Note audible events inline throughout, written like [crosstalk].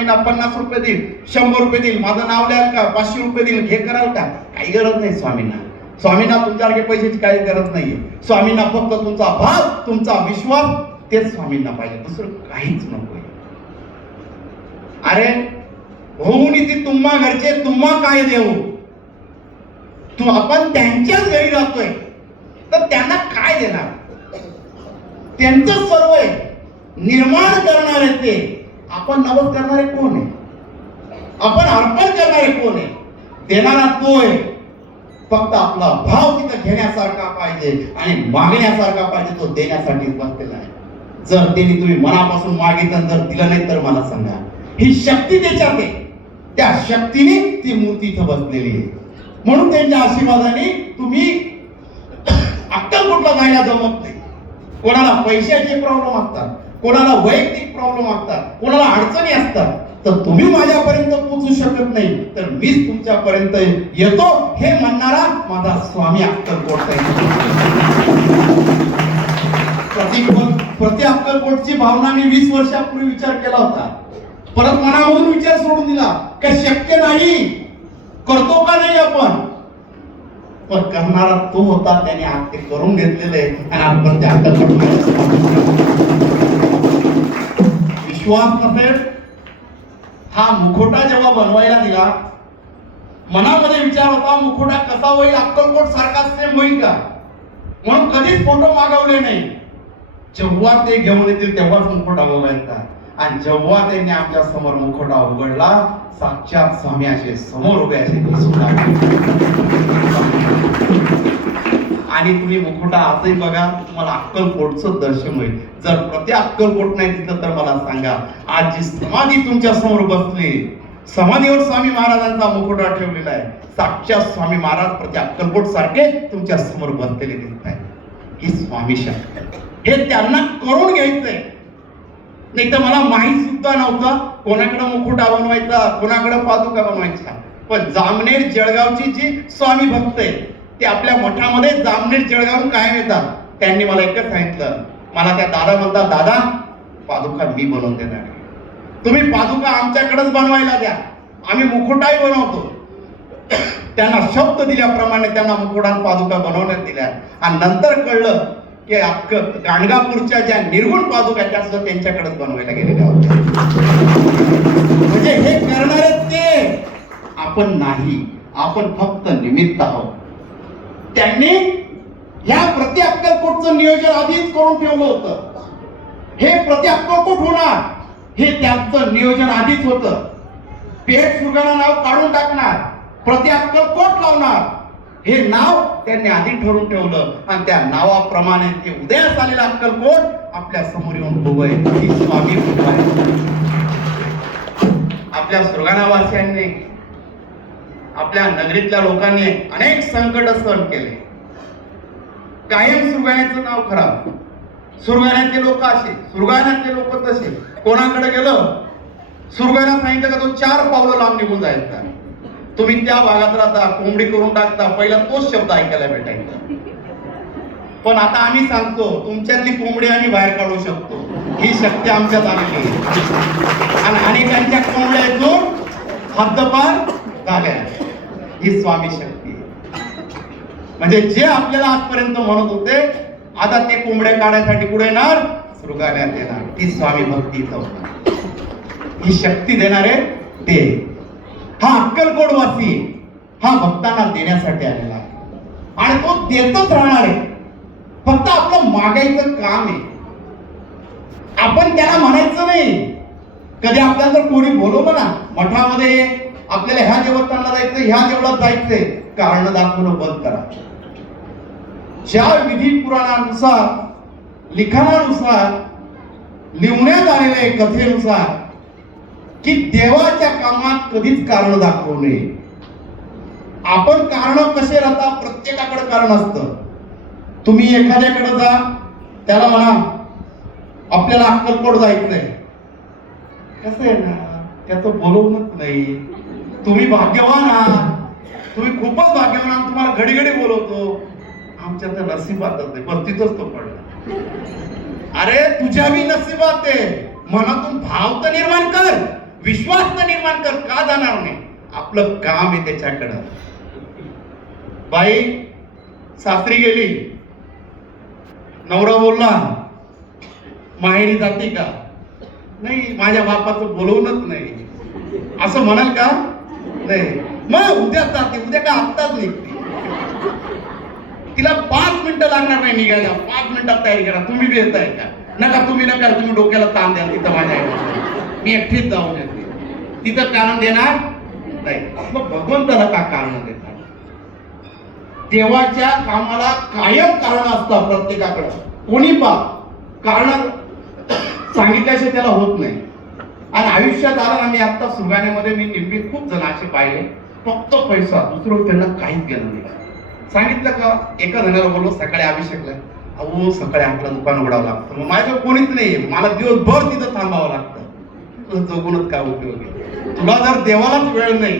महिना पन्नास रुपये देईल शंभर रुपये देईल माझं नाव लिहाल का? पाचशे रुपये देईल हे कराल का? काही गरज नाही स्वामींना. स्वामींना तुमच्यासारखे पैशाची काही गरज नाहीये. स्वामींना फक्त तुमचा भाव तुमचा विश्वास तेच स्वामींना पाहिजे. दुसरं काहीच नकोय अरे होऊन ती तुम्हा घरचे तुम्हा काय देऊ? तू आपण त्यांच्याच घरी राहतोय. तर त्यांना काय देणार? त्यांचं सर्व आहे. निर्माण आहे ते. आपण नवस करणारे कोण आहे? आपण अर्पण करणारे कोण आहे? देणारा तो आहे फक्त आपला भाव तिथं घेण्यासारखा पाहिजे आणि मागण्यासारखा पाहिजे तो देण्यासाठी बसलेला आहे. जर त्यांनी तुम्ही मनापासून मागितलं जर दिलं नाही तर मला सांगा. ही शक्ती त्याच्यात आहे. त्या शक्तीने ती मूर्ती इथं बसलेली आहे. म्हणून त्यांच्या आशीर्वादाने तुम्ही [coughs] अक्कलकोटला जायला जमत नाही. कोणाला पैशाचे प्रॉब्लेम असतात कोणाला वैयक्तिक प्रॉब्लेम असतात कोणाला अडचणी असतात तर तुम्ही माझ्यापर्यंत पोहोचू शकत नाही. तर मीच तुमच्यापर्यंत येतो हे म्हणणारा माझा स्वामी अक्कलकोट प्रति प्रति अक्कलकोटची भावना मी वीस वर्षापूर्वी विचार केला होता. परत मनामधून विचार सोडून दिला का शक्य नाही? करतो का नाही आपण? पण करणारा तो होता त्याने आज ते करून घेतलेले आणि आपण ते विश्वास नसेल हा मुखोटा जेव्हा बनवायला दिला मनामध्ये विचार होता मुखोटा कसा होईल अक्कलकोट सारखा सेम होईल का? म्हणून कधीच फोटो मागवले नाही. जेव्हा ते घेऊन येतील तेव्हाच मुखोटा बघायचा. आणि जेव्हा त्यांनी आमच्यासमोर मुखोटा उघडला साक्षात स्वामी असे समोर उभे असे दिसून लागले आणि तुम्ही मुखवटा आजही बघा तुम्हाला अक्कलकोटचं दर्शन होईल. जर प्रति अक्कलकोट नाही तिथं तर मला सांगा. आज जी समाधी तुमच्यासमोर बसली. समाधीवर स्वामी महाराजांचा मुखवटा ठेवलेला आहे. साक्षात स्वामी महाराज प्रति अक्कलकोट सारखे तुमच्यासमोर बसलेले दिसत आहे ही स्वामी शक्ती हे त्यांना करून घ्यायचंय. नाही तर मला माहीत सुद्धा नव्हतं कोणाकडे मुकुटा बनवायचा कोणाकडे पादुका बनवायचा. पण जामनेर जळगावची जी स्वामी भक्त आहे ते आपल्या मठामध्ये जामनेर जळगावून कायम येतात. त्यांनी मला एकच सांगितलं. मला त्या दादा म्हणतात दादा पादुका मी बनवून देणार तुम्ही पादुका आमच्याकडेच बनवायला द्या. आम्ही मुकुटाही बनवतो. त्यांना शब्द दिल्याप्रमाणे त्यांना मुकुटा पादुका बनवण्यात दिल्या. आणि नंतर कळलं की अख्ख गाणगापूरच्या ज्या निर्गुण पादुका त्या सुद्धा त्यांच्याकडेच बनवायला गेलेल्या होत्या. म्हणजे हे करणारे ते. आपण नाही. आपण फक्त निमित्त आहोत. त्यांनी ह्या प्रति अक्कलकोटचं नियोजन आधीच करून ठेवलं होतं. हे प्रति अक्कलकोट होणार हे त्यांचं नियोजन आधीच होतं. पेठ सुगाना नाव काढून टाकणार प्रति अक्कलकोट लावणार. हे नाव त्यांनी आधी ठरवून ठेवलं आणि त्या नावाप्रमाणे ते उदयास आलेलं अक्कलकोट आपल्यासमोर येऊन उभं आहे. ही स्वामी आहे. आपल्या सुरगाणावासियांनी आपल्या नगरीतल्या लोकांनी अनेक संकट सहन केले. कायम सुरगाण्याचं नाव खराब. सुरगाण्याचे लोक असे सुरगाण्यातले लोक तसे. कोणाकडे गेलं? सुरगाणा सांगितलं का तो चार पावलं लांब निघून जायचा. तुम्ही त्या भागात राहता कोंबडी करून टाकता पहिला तोच शब्द ऐकायला भेटायचा. पण आता आम्ही सांगतो तुमच्यातली कोंबडी आम्ही बाहेर काढू शकतो. ही शक्ती आमच्यात आलेली आणि अनेकांच्या कोंबड्या इथून हद्दपार चालेल ही स्वामी शक्ती. म्हणजे जे आपल्याला आजपर्यंत म्हणत होते आता ते कोंबड्या काढण्यासाठी पुढे येणार? सुरुगाल्यात येणार. ती स्वामी भक्ती ही शक्ती देणारे ते हा अक्कलकोट वासी हा भक्तांना देण्यासाठी आलेला आहे. आणि तो देतच राहणार आहे. फक्त आपलं मागायचं काम आहे. आपण त्याला म्हणायचं नाही. कधी आपल्याला जर कोणी बोलवलं ना मठामध्ये आपल्याला ह्या देवस्थानला जायचं ह्या देवळात जायचंय. कारण दाखवणं बंद करा. ज्या विधी पुराणानुसार लिखाणानुसार लिवण्यात आलेल्या कथेनुसार की देवाच्या कामात कधीच कारण दाखवू नये. आपण कारण कसे राहता? प्रत्येकाकडे कारण असतं. तुम्ही एखाद्याकडे जा त्याला म्हणा आपल्याला अक्कलकोट जायचंय. कसं आहे ना त्याचं बोलवणच नाही. तुम्ही भाग्यवान आहात. तुम्ही खूपच भाग्यवान आहात. तुम्हाला घडी घडी बोलवतो. आमच्या तर नशिबातच नाही बस्तीतच तो पडला. अरे तुझ्या बी नशिबात आहे. मनातून भाव तर निर्माण कर. विश्वास तर निर्माण कर. का जाणार नाही? आपलं काम आहे त्याच्याकडं. बाई सासरी गेली. नवरा बोलला माहेरी जाते का? नाही माझ्या बापाचं बोलवूनच नाही. असं म्हणाल का? नाही. मग उद्या जाते उद्या का आत्ताच निघते तिला पाच मिनिटं लागणार नाही निघायला. पाच मिनिटात तयारी करा. तुम्ही बी येताय का? नका तुम्ही नका तुम्ही डोक्याला ताण द्याल तिथं माझ्या मी एकटीच जाऊन येते. तिथं कारण देणार नाही. मग भगवंताला का कारण देणार? देवाच्या कामाला कायम कारण असतात प्रत्येकाकडे. कोणी पा कारण सांगितल्याशिवाय त्याला होत नाही. आणि आयुष्यात आला ना मी आता सुगाण्यामध्ये मी निम्मी खूप जण असे पाहिले फक्त पैसा दुसरं त्यांना काहीच गेलं नाही. सांगितलं का एका जणाला बोललो सकाळी अभिषेकला अहो सकाळी आपलं दुकान उघडावं लागतं. मग माझ्या कोणीच नाही मला दिवसभर तिथं थांबावं लागतं. तुझं जगूनच काय उपयोग आहे? तुला जर देवालाच वेळ नाही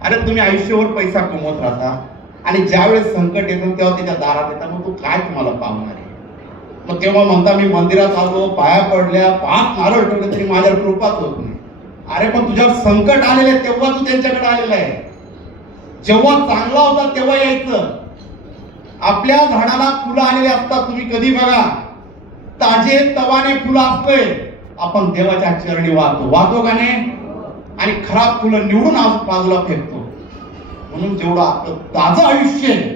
अरे तुम्ही आयुष्यभर पैसा कमवत राहता आणि ज्यावेळेस संकट येतं तेव्हा त्याच्या दारात येतात मग तो काय तुम्हाला पावणार आहे? मग तेव्हा म्हणता मी मंदिरात आलो पाया पडल्या पाच नारळ ठेवले तरी माझ्यावर कृपाच होत नाही. अरे पण तुझ्यावर संकट आलेले तेव्हा तू त्यांच्याकडे आलेला आहे. जेव्हा चांगला होता तेव्हा यायचं. आपल्या झाडाला फुलं आलेली असतात तुम्ही कधी बघा. ताजे तवाने फुलं असतोय. आपण देवाच्या चरणी वाहतो. वाहतो का नाही? आणि खराब फुलं निवडून आज बाजूला फेकतो. म्हणून जेवढं आपलं ताजं आयुष्य आहे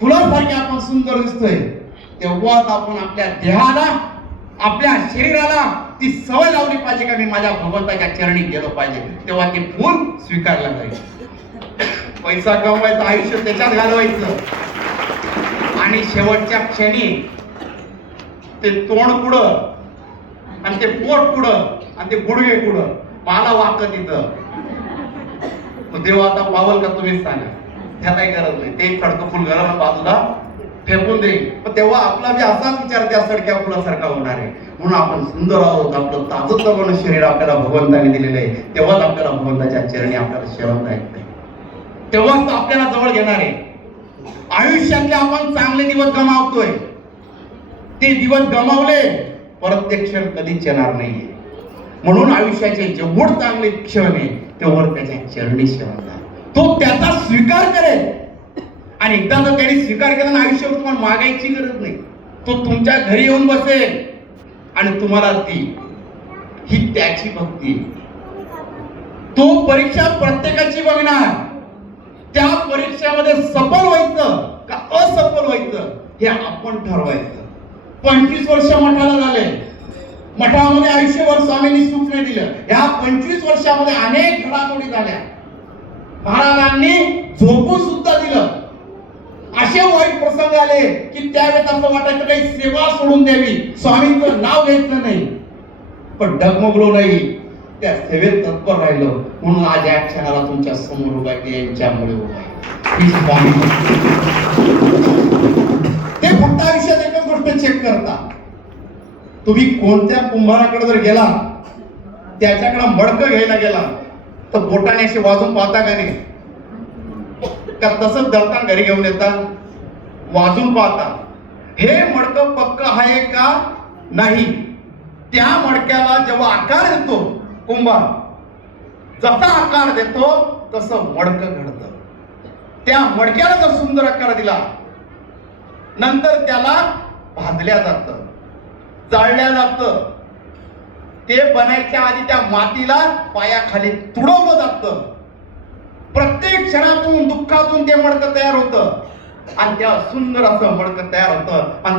फुलांसारखे आपण सुंदर दिसतोय. तेव्हाच आपण आपल्या देहाला आपल्या शरीराला ती सवय लावली पाहिजे का मी माझ्या भगवंताच्या चरणी गेलो पाहिजे? तेव्हा ते फुल स्वीकारलं जाईल. पैसा कमवायचं आयुष्य त्याच्यात घालवायचं. आणि शेवटच्या क्षणी ते तोंड पुढं आणि ते पोट पुढं आणि ते गुडघे पुढं पाला वाक तिथं मग देव आता पावल का तुम्हीच सांगा? त्या काही गरज नाही. ते खडकं फुल घराला बाजूला. फेकून देईल. पण तेव्हा आपला बी असाच विचार त्या सडक्या फुलासारखा होणार आहे. म्हणून आपण सुंदर आहोत. आपलं ताजं तवण शरीर आपल्याला भगवंताने दिलेलं आहे. तेव्हाच आपल्याला भगवंताच्या चरणी आपल्याला सेवन येत नाही तेव्हाच तो आपल्याला जवळ घेणार आहे. आयुष्यातले आपण चांगले दिवस गमावतोय. ते दिवस गमावले परत ते क्षण कधीच येणार नाहीये. म्हणून आयुष्याचे जेवढ चांगले क्षण आहे तेवढ त्याच्या चरणी सेवा तो त्याचा स्वीकार करेल. आणि एकदा जर त्याने स्वीकार केला ना आयुष्यावर तुम्हाला मागायची गरज नाही. तो तुमच्या घरी येऊन बसेल. आणि तुम्हाला ती ही त्याची भक्ती. तो परीक्षा प्रत्येकाची बघणार. त्या परीक्षेमध्ये सफल व्हायचं का असफल व्हायचं हे आपण ठरवायचं. पंचवीस वर्ष मठाला झाले. मठामध्ये आयुष्यभर स्वामींनी सुख नाही दिलं ह्या पंचवीस वर्षामध्ये अनेक घडामोडी झाल्या. महाराजांनी झोपून सुद्धा दिलं. असे वाईट प्रसंग आले की त्यावेळेस असं वाटायचं काही सेवा सोडून द्यावी स्वामींचं नाव घ्यायचं नाही. पण डगमगलो नाही. त्या सेवेत तत्पर राहिलो. म्हणून आज या क्षणाला तुमच्यासमोर उभा यांच्यामुळे उभा स्वामी. ते फक्त आयुष्यात एकच गोष्ट चेक करता. तुम्ही कोणत्या कुंभाराकडे जर गेला त्याच्याकडे मडकं घ्यायला गेला तर बोटाने असे वाजून पाहता का नाही? त्या तसंच दळता घरी घेऊन येतात वाजून पाहतात. हे मडकं पक्क आहे का नाही? त्या मडक्याला जेव्हा आकार देतो कुंभार जसा आकार देतो तसं मडकं घडतं. त्या मडक्याला जर सुंदर आकार दिला नंतर त्याला भाजल्या जात जाळल्या जात. ते बनायच्या आधी त्या मातीला पायाखाली तुडवलं जातं. प्रत्येक क्षणातून दुःखातून ते मडकं तयार होतं. आणि त्या सुंदर असं मडकं तयार होतं. आणि